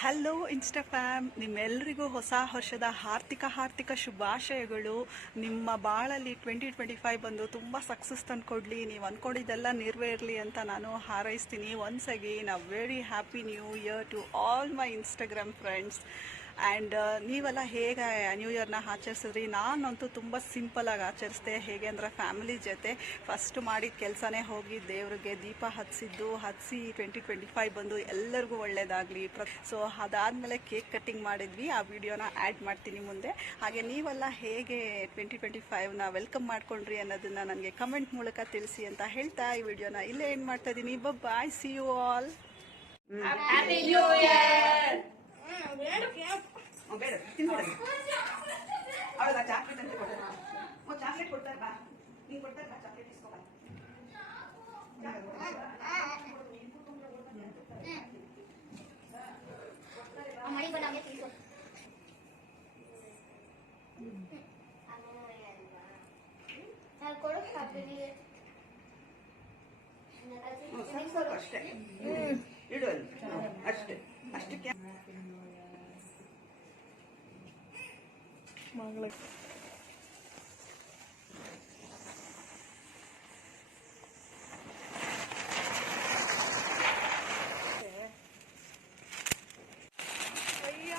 Hello insta fam, ನಿಮ್ಮೆಲ್ಲರಿಗೂ ಹೊಸ ವರ್ಷದ ಹಾರ್ದಿಕ ಶುಭಾಶಯಗಳು. ನಿಮ್ಮ ಬಾಳಲ್ಲಿ 2025 ಬಂದು ತುಂಬ ಸಕ್ಸಸ್ ತಂದುಕೊಡ್ಲಿ, ನೀವು ಅಂದ್ಕೊಂಡಿದ್ದೆಲ್ಲ ನೆರವೇರಲಿ ಅಂತ ನಾನು ಹಾರೈಸ್ತೀನಿ. Once again a very happy new year to all my Instagram friends. And ನೀವೆಲ್ಲ ಹೇಗೆ ನ್ಯೂ ಇಯರ್ನ ಆಚರಿಸಿದ್ರಿ? ನಾನಂತೂ ತುಂಬ ಸಿಂಪಲಾಗಿ ಆಚರಿಸ್ದೆ. ಹೇಗೆ ಅಂದರೆ ಫ್ಯಾಮಿಲಿ ಜೊತೆ ಫಸ್ಟ್ ಮಾಡಿದ ಕೆಲಸನೇ ಹೋಗಿ ದೇವ್ರಿಗೆ ದೀಪ ಹಚ್ಚಿ 2025 ಬಂದು ಎಲ್ಲರಿಗೂ ಒಳ್ಳೆಯದಾಗಲಿ. ಸೊ ಅದಾದಮೇಲೆ ಕೇಕ್ ಕಟ್ಟಿಂಗ್ ಮಾಡಿದ್ವಿ, ಆ ವಿಡಿಯೋನ ಆ್ಯಡ್ ಮಾಡ್ತೀನಿ ಮುಂದೆ. ಹಾಗೆ ನೀವೆಲ್ಲ ಹೇಗೆ 2025ನ ವೆಲ್ಕಮ್ ಮಾಡ್ಕೊಂಡ್ರಿ ಅನ್ನೋದನ್ನು ನನಗೆ ಕಮೆಂಟ್ ಮೂಲಕ ತಿಳಿಸಿ ಅಂತ ಹೇಳ್ತಾ ಈ ವಿಡಿಯೋನ ಇಲ್ಲೇ ಏನು ಮಾಡ್ತಾ ಇದ್ದೀನಿ. Bye, see you all. Happy new year. ಬೇಡ ತಿನ್ಕೊಡಿ, ಅವಳಿಗೆ ಚಾಕ್ಲೇಟ್ ಅಂತ ಕೊಡ್ತಾರೆ. ಚಾಕ್ಲೇಟ್ ಕೊಡ್ತಾರೆ, ಬಾ ನೀನು ಕೊಡ್ತಾರೆ, ಬಾ ಚಾಕ್ಲೇಟ್ ಇಸ್ಕೊ ಬಾ. ಮಣಿ ಬಣ್ಣಗೆ ತಿಳಿಸು. ನಾನು ಕೊಡು ಹ್ಯಾಪಿ ನ್ಯೂ ಇಯರ್. ಸ್ವಲ್ಪ ಅಷ್ಟೇ ಇಡು ಅಲ್ಲಿ, ಅಷ್ಟೇ ಅಷ್ಟಕ್ಕೆ ಮಗಳ ಅಯ್ಯ